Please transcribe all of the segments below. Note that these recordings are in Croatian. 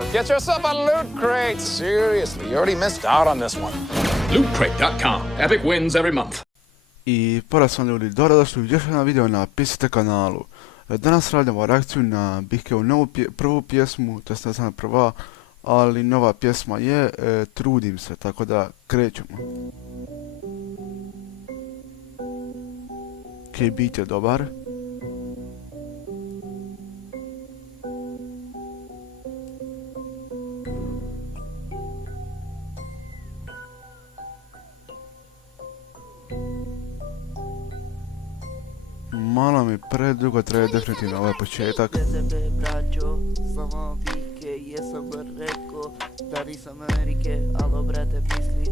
Get yourself a Loot Crate! Seriously, you already missed out on this one. LootCrate.com. Epic wins every month. I pozdrav sam ljudi, dobrodošli u još jedan video na PCT kanalu. Danas radimo reakciju na Bikeovu novu prvu pjesmu, to je ne znam prva, ali nova pjesma je Trudim se, tako da krećemo. Beat je dobar. Malo mi predugo traje definitivno ovaj početak. Samo Bike, jesam rekao da nisam Amerike, alo brate misli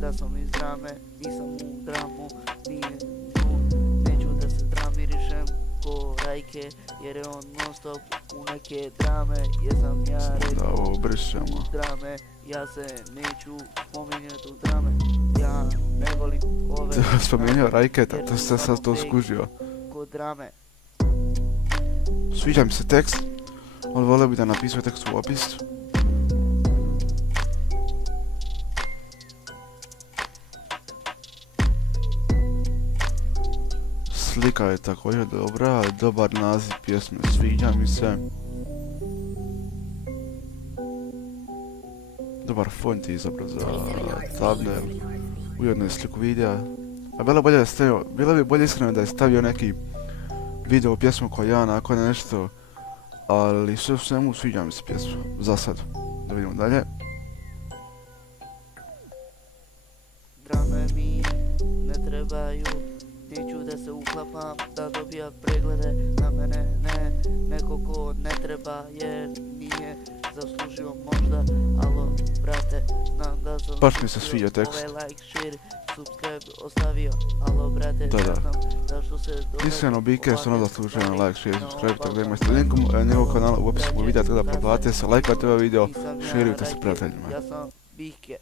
da sam iz drame, nisam u dramu, nije tu, neću da se dramirišem ko Rajke, jer je on non stop u neke drame, jesam ja rekao da ovo brišemo. Drame, ja se neću spominjati u drame, ja ne volim ove spominjao Rajketa, to sam sad to skužio. Drame. Sviđa mi se tekst, ali volio bi da napisao tekst u opisu. Slika je također dobra, dobar naziv pjesme, sviđa mi se. Dobar font je izabran za thumbnail, ujedno je sliku videa. A bilo bi bolje iskreno da je stavio neki video pjesmu koja ja nakon nešto, ali sve u svemu sviđa mi se pjesma, za sad. Da vidimo dalje. Drame mi ne trebaju, neću da se uklapam, da dobija preglede na mene, ne, neko ko ne treba jer nije zaslužio možda, alo brate, znam da sam baš mi se sviđa tekst. Like, share, subscribe ostavio, alo brate, zašto se iskreno Bike su ono zaslužio na like, share, subscribe, tako da imate linkom njegovog kanala u opisu videa, tako da proplatite se, lajkajte ovaj video, širujte se prijateljima. Ja sam Bike.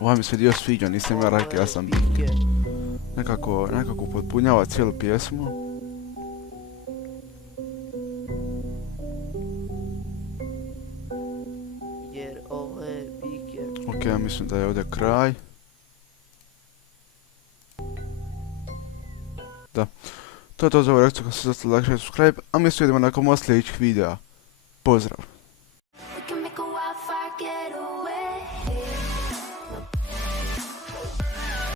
Ovaj mi se dio sviđa, nisam ja Rajke, ja sam Bike. Nekako potpunjava cijelu pjesmu. Jer ovo je Bike. Ok, ja mislim da je ovdje kraj. Da. To je to za ovu reakciju, kako se zastali like, share, subscribe, a mi se vidimo nakon sljedećih videa. Pozdrav!